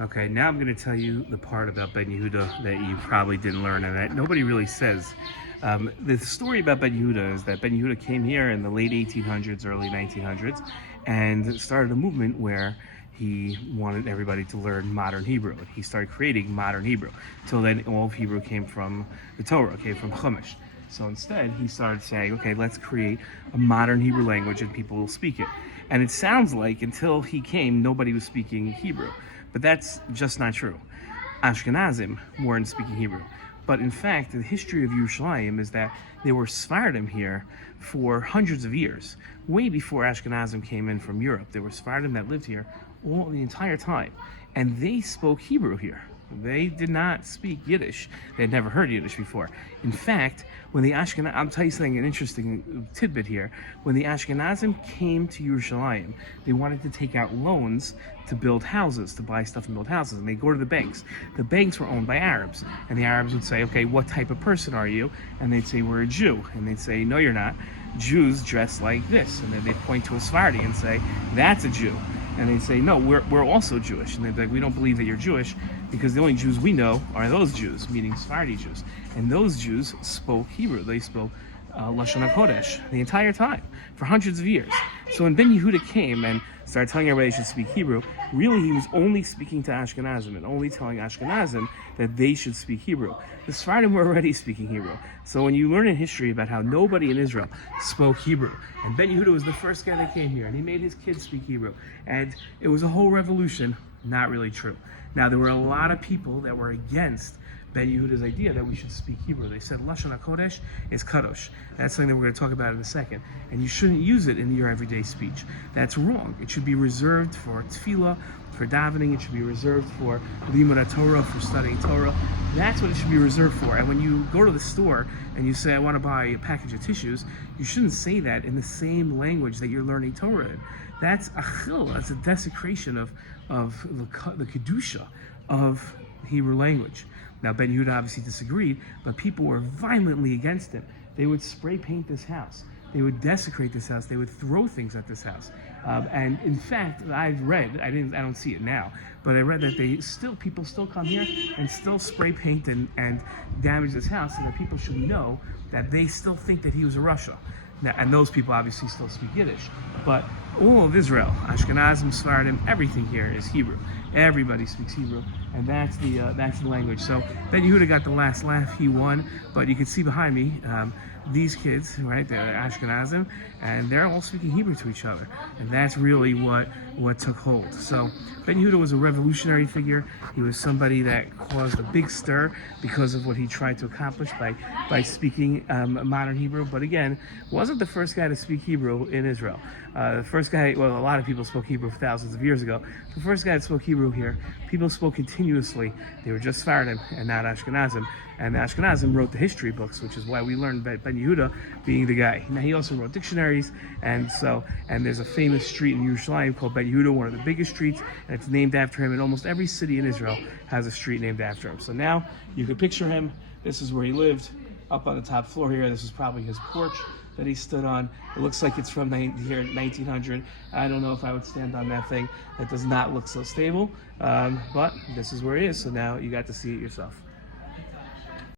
Okay, now I'm going to tell you the part about Ben Yehudah that you probably didn't learn and that nobody really says. The story about Ben Yehudah is that Ben Yehudah came here in the late 1800s, early 1900s, and started a movement where he wanted everybody to learn modern Hebrew. He started creating modern Hebrew. Till then, all of Hebrew came from the Torah, came from Chumash. So instead, he started saying, okay, let's create a modern Hebrew language and people will speak it. And it sounds like until he came, nobody was speaking Hebrew. But that's just not true. Ashkenazim weren't speaking Hebrew. But in fact, the history of Yerushalayim is that there were Sephardim here for hundreds of years. Way before Ashkenazim came in from Europe, there were Sephardim that lived here all the entire time. And they spoke Hebrew here. They did not speak Yiddish. They had never heard Yiddish before. In fact, when the Ashkenazim, I'll tell you something, an interesting tidbit here. When the Ashkenazim came to Yerushalayim, they wanted to take out loans to build houses, to buy stuff and build houses. And they go to the banks. The banks were owned by Arabs. And the Arabs would say, okay, what type of person are you? And they'd say, we're a Jew. And they'd say, no, you're not. Jews dress like this. And then they'd point to a Sephardi and say, that's a Jew. And they'd say, no, we're also Jewish. And they'd be like, we don't believe that you're Jewish because the only Jews we know are those Jews, meaning Sephardi Jews. And those Jews spoke Hebrew. They spoke Lashon HaKodesh the entire time for hundreds of years. So when Ben Yehudah came and started telling everybody they should speak Hebrew, really he was only speaking to Ashkenazim and only telling Ashkenazim that they should speak Hebrew. The Sephardim were already speaking Hebrew. So when you learn in history about how nobody in Israel spoke Hebrew, and Ben Yehudah was the first guy that came here, and he made his kids speak Hebrew, and it was a whole revolution, not really true. Now, there were a lot of people that were against Ben Yehudah's idea that we should speak Hebrew. They said Lashon HaKodesh is kadosh. That's something that we're going to talk about in a second. And you shouldn't use it in your everyday speech. That's wrong. It should be reserved for tefillah, for davening. It should be reserved for limud Torah, for studying Torah. That's what it should be reserved for. And when you go to the store and you say, I want to buy a package of tissues, you shouldn't say that in the same language that you're learning Torah in. That's achil. That's a desecration of the kedusha of Hebrew language. Now, Ben Yehudah obviously disagreed, but people were violently against him. They would spray paint this house. They would desecrate this house. They would throw things at this house. And in fact, I've read, I don't see it now, but I read that people still come here and still spray paint and damage this house, so that people should know that they still think that he was a Russia. Now, and those people obviously still speak Yiddish, but all of Israel, Ashkenazim, Sephardim, everything here is Hebrew. Everybody speaks Hebrew, and that's the language. So Ben Yehudah got the last laugh. He won, but you can see behind me these kids, right? They're Ashkenazim, and they're all speaking Hebrew to each other, and that's really what took hold. So Ben Yehudah was a revolutionary figure. He was somebody that caused a big stir because of what he tried to accomplish by speaking modern Hebrew. But again, wasn't the first guy to speak Hebrew in Israel. The first guy, well, a lot of people spoke Hebrew thousands of years ago. The first guy that spoke Hebrew here, people spoke continuously. They were just Sephardim and not Ashkenazim. And the Ashkenazim wrote the history books, which is why we learned about Ben Yehudah being the guy. Now, he also wrote dictionaries, and there's a famous street in Yerushalayim called Ben Yehudah, one of the biggest streets, and it's named after him. And almost every city in Israel has a street named after him. So now you can picture him. This is where he lived, up on the top floor here. This is probably his porch that he stood on. It looks like it's from here 1900. I don't know if I would stand on that thing. That does not look so stable, but this is where he is. So now you got to see it yourself.